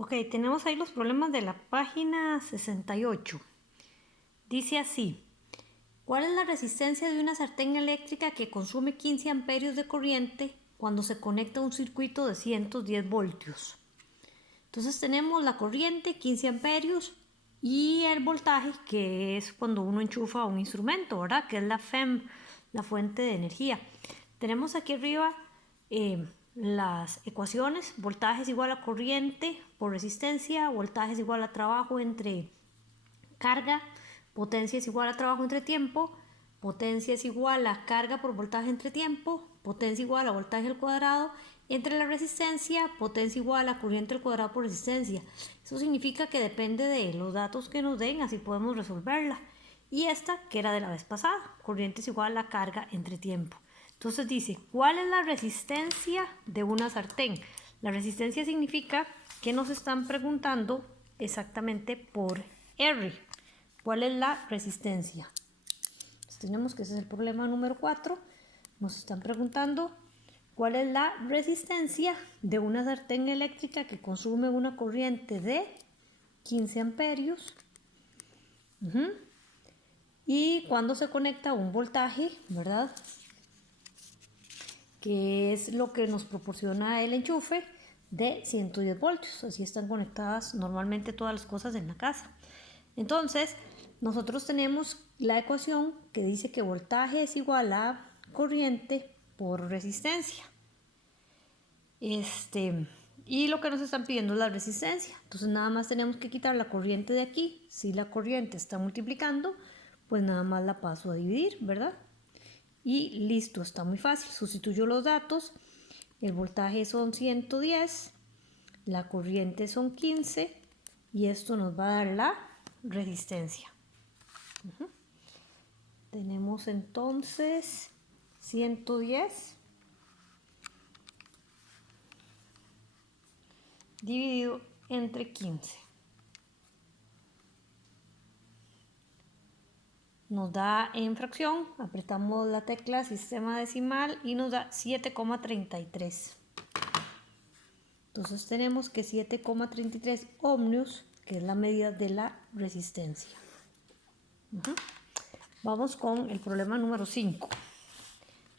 Ok, tenemos ahí los problemas de la página 68. Dice así: ¿cuál es la resistencia de una sartén eléctrica que consume 15 amperios de corriente cuando se conecta a un circuito de 110 voltios? Entonces tenemos la corriente, 15 amperios, y el voltaje, que es cuando uno enchufa un instrumento, ¿verdad? Que es la FEM, la fuente de energía. Tenemos aquí arriba las ecuaciones: voltaje es igual a corriente por resistencia, voltaje es igual a trabajo entre carga, potencia es igual a trabajo entre tiempo, potencia es igual a carga por voltaje entre tiempo, potencia igual a voltaje al cuadrado entre la resistencia, potencia igual a corriente al cuadrado por resistencia. Eso significa que depende de los datos que nos den, así podemos resolverla. Y esta, que era de la vez pasada, corriente es igual a carga entre tiempo. Entonces dice, ¿cuál es la resistencia de una sartén? La resistencia significa que nos están preguntando exactamente por R. ¿Cuál es la resistencia? Entonces tenemos que ese es el problema número 4. Nos están preguntando cuál es la resistencia de una sartén eléctrica que consume una corriente de 15 amperios. Y cuando se conecta a un voltaje, ¿verdad? Que es lo que nos proporciona el enchufe, de 110 voltios. Así están conectadas normalmente todas las cosas en la casa. Entonces, nosotros tenemos la ecuación que dice que voltaje es igual a corriente por resistencia. Y lo que nos están pidiendo es la resistencia. Entonces nada más tenemos que quitar la corriente de aquí. Si la corriente está multiplicando, pues nada más la paso a dividir, ¿verdad? Y listo, está muy fácil. Sustituyo los datos. El voltaje son 110, la corriente son 15 y esto nos va a dar la resistencia. Tenemos entonces 110 dividido entre 15. Nos da en fracción, apretamos la tecla sistema decimal y nos da 7,33. Entonces tenemos que 7,33 ohmios, que es la medida de la resistencia. Vamos con el problema número 5.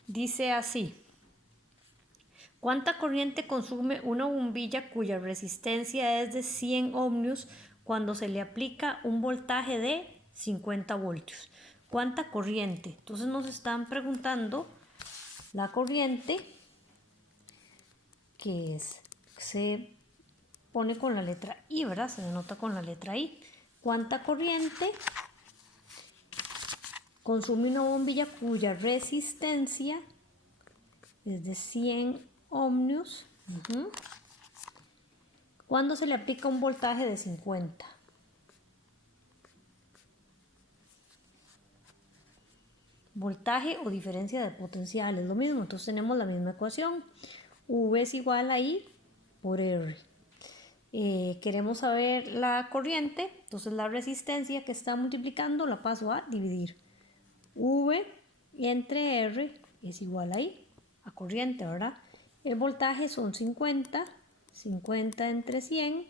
Dice así: ¿cuánta corriente consume una bombilla cuya resistencia es de 100 ohmios cuando se le aplica un voltaje de 50 voltios? ¿Cuánta corriente? Entonces nos están preguntando la corriente, que se pone con la letra I, ¿verdad? Se denota con la letra I. ¿Cuánta corriente consume una bombilla cuya resistencia es de 100 ohmios cuando se le aplica un voltaje de 50? Voltaje o diferencia de potencial es lo mismo, entonces tenemos la misma ecuación. V es igual a I por R. Queremos saber la corriente, entonces la resistencia que está multiplicando la paso a dividir. V entre R es igual a I, a corriente, ¿verdad? El voltaje son 50, 50 entre 100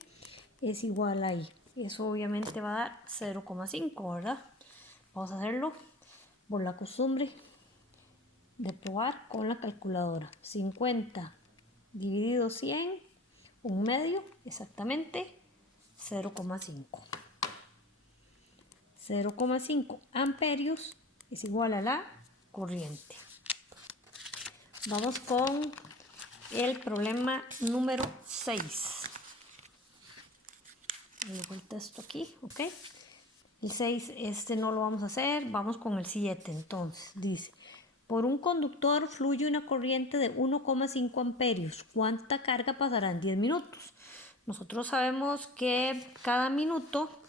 es igual a I. Eso obviamente va a dar 0,5, ¿verdad? Vamos a hacerlo por la costumbre de probar con la calculadora. 50 dividido 100, un medio, exactamente 0,5. 0,5 amperios es igual a la corriente. Vamos con el problema número 6. Luego el texto aquí, ¿ok? El 6, no lo vamos a hacer. Vamos con el 7. Entonces, dice: por un conductor fluye una corriente de 1,5 amperios. ¿Cuánta carga pasará en 10 minutos? Nosotros sabemos que cada minuto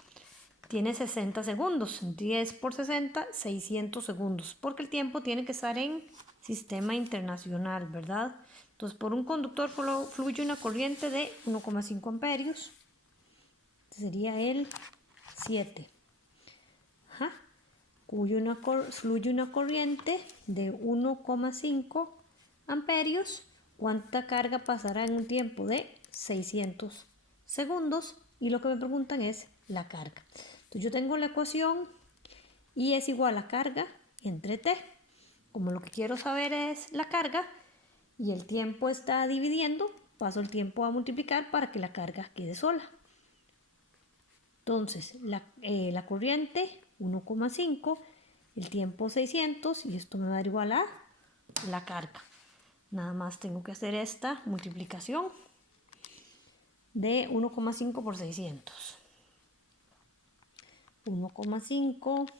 tiene 60 segundos. 10 por 60, 600 segundos. Porque el tiempo tiene que estar en sistema internacional, ¿verdad? Entonces, por un conductor fluye una corriente de 1,5 amperios. Sería el 7. Fluye una corriente de 1,5 amperios. ¿Cuánta carga pasará en un tiempo de 600 segundos y lo que me preguntan es la carga. Entonces yo tengo la ecuación I es igual a carga entre T. Como lo que quiero saber es la carga y el tiempo está dividiendo, paso el tiempo a multiplicar para que la carga quede sola. Entonces la corriente 1,5, el tiempo 600 y esto me va a dar igual a la carga. Nada más tengo que hacer esta multiplicación de 1,5 por 600. 1,5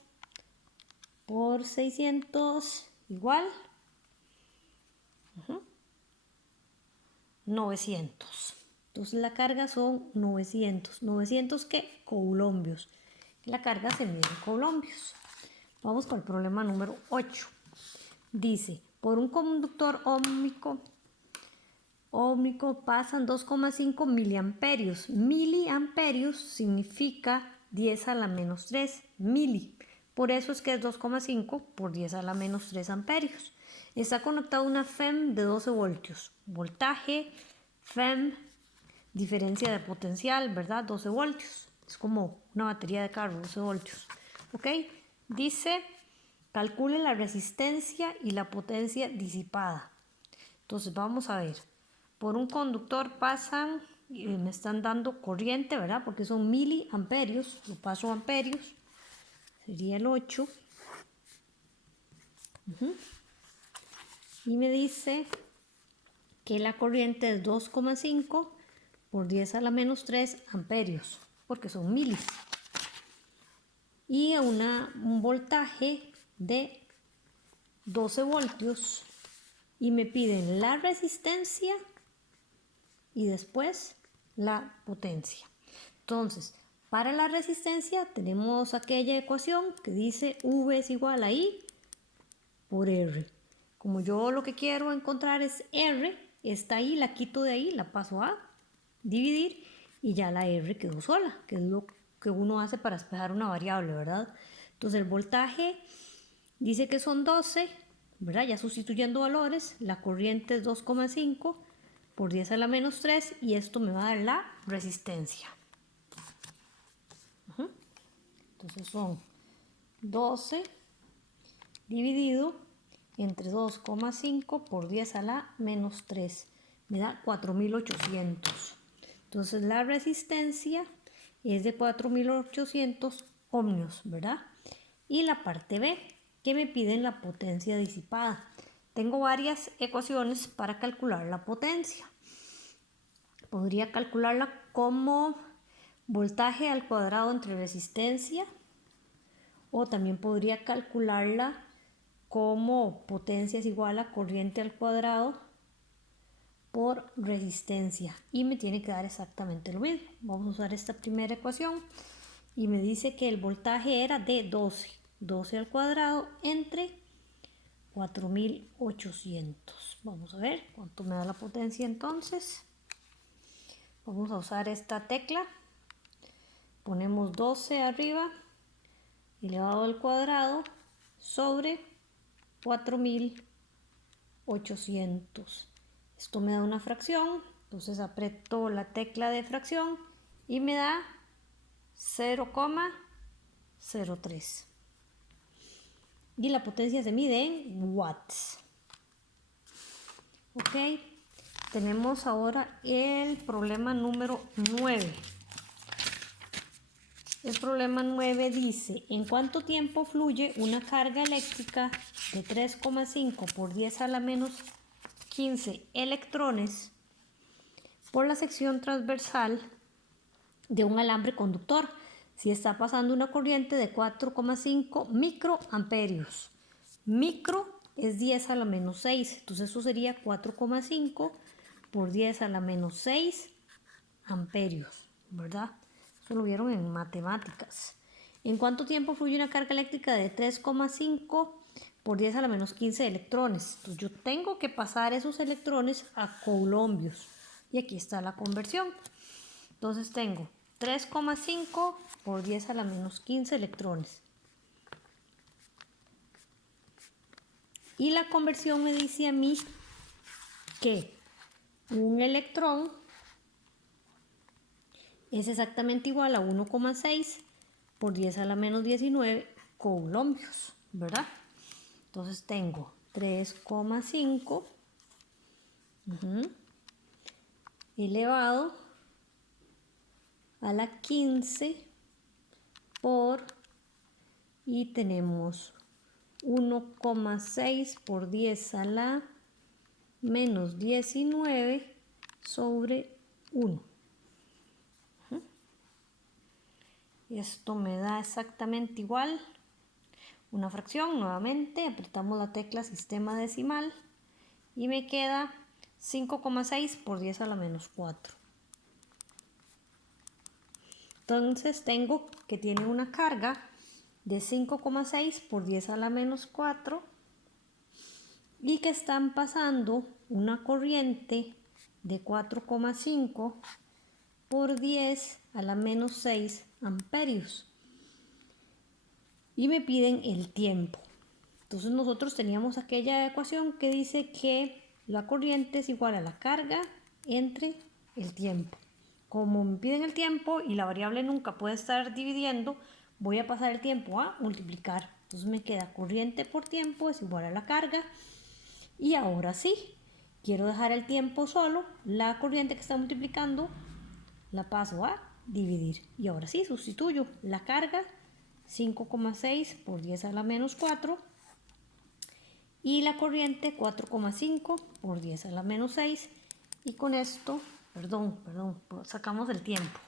por 600 igual 900. Entonces la carga son 900. ¿900 qué? Coulombios. La carga se mide en coulombios. Vamos con el problema número 8. Dice, por un conductor óhmico pasan 2,5 miliamperios. Miliamperios significa 10 a la menos 3 mili. Por eso es que es 2,5 por 10 a la menos 3 amperios. Está conectado a una FEM de 12 voltios. Voltaje, FEM, diferencia de potencial, ¿verdad? 12 voltios. Es como una batería de carro, 12 voltios. ¿Ok? Dice, calcule la resistencia y la potencia disipada. Entonces vamos a ver. Por un conductor pasan, me están dando corriente, ¿verdad? Porque son miliamperios, lo paso a amperios. Sería el 8. Y me dice que la corriente es 2,5 por 10 a la menos 3 amperios, porque son milis. Y un voltaje de 12 voltios. Y me piden la resistencia y después la potencia. Entonces, para la resistencia tenemos aquella ecuación que dice V es igual a I por R. Como yo lo que quiero encontrar es R, está ahí, la quito de ahí, la paso a dividir y ya la R quedó sola, que es lo que uno hace para despejar una variable, ¿verdad? Entonces el voltaje dice que son 12, ¿verdad? Ya sustituyendo valores, la corriente es 2,5 por 10 a la menos 3 y esto me va a dar la resistencia. Entonces son 12 dividido entre 2,5 por 10 a la menos 3. Me da 4800. Entonces la resistencia es de 4800 ohmios, ¿verdad? Y la parte B, que me piden la potencia disipada. Tengo varias ecuaciones para calcular la potencia. Podría calcularla como voltaje al cuadrado entre resistencia, o también podría calcularla como potencia es igual a corriente al cuadrado por resistencia y me tiene que dar exactamente lo mismo. Vamos a usar esta primera ecuación y me dice que el voltaje era de 12 al cuadrado entre 4800. Vamos a ver cuánto me da la potencia entonces. Vamos a usar esta tecla, ponemos 12 arriba elevado al cuadrado sobre 4800. Esto me da una fracción, entonces aprieto la tecla de fracción y me da 0,03. Y la potencia se mide en watts. Ok, tenemos ahora el problema número 9. El problema 9 dice, ¿en cuánto tiempo fluye una carga eléctrica de 3,5 por 10 a la menos 15 electrones por la sección transversal de un alambre conductor si está pasando una corriente de 4,5 microamperios? Micro es 10 a la menos 6, entonces eso sería 4,5 por 10 a la menos 6 amperios, ¿verdad? Eso lo vieron en matemáticas. ¿En cuánto tiempo fluye una carga eléctrica de 3,5 por 10 a la menos 15 electrones? Entonces yo tengo que pasar esos electrones a coulombios. Y aquí está la conversión. Entonces tengo 3,5 por 10 a la menos 15 electrones. Y la conversión me dice a mí que un electrón es exactamente igual a 1,6 por 10 a la menos 19 coulombios, ¿verdad? Entonces tengo 3,5 elevado a la 15 por, y tenemos 1,6 por 10 a la menos 19 sobre 1. Y esto me da exactamente igual una fracción. Nuevamente apretamos la tecla sistema decimal y me queda 5,6 por 10 a la menos 4. Entonces tengo que tiene una carga de 5,6 por 10 a la menos 4 y que están pasando una corriente de 4,5 por 10 a la menos 6 amperios. Y me piden el tiempo. Entonces nosotros teníamos aquella ecuación que dice que la corriente es igual a la carga entre el tiempo. Como me piden el tiempo y la variable nunca puede estar dividiendo, voy a pasar el tiempo a multiplicar. Entonces me queda corriente por tiempo es igual a la carga. Y ahora sí, quiero dejar el tiempo solo, la corriente que está multiplicando la paso a dividir. Y ahora sí, sustituyo la carga 5,6 por 10 a la menos 4 y la corriente 4,5 por 10 a la menos 6. Y con esto, perdón, sacamos el tiempo.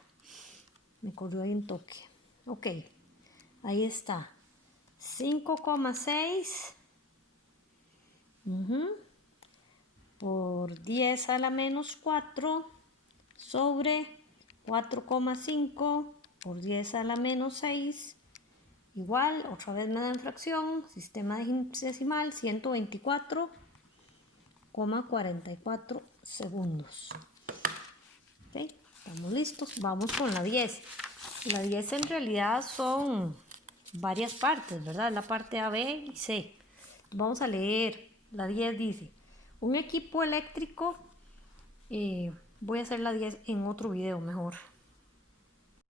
Me corrió ahí un toque. Ok, ahí está. 5,6 por 10 a la menos 4 sobre 4,5 por 10 a la menos 6 igual, otra vez me dan fracción, sistema decimal, 124,44 segundos. ¿Okay? Estamos listos, vamos con la 10. La 10 en realidad son varias partes, ¿verdad? La parte A, B y C. Vamos a leer. La 10 dice, un equipo eléctrico, voy a hacer la 10 en otro video mejor.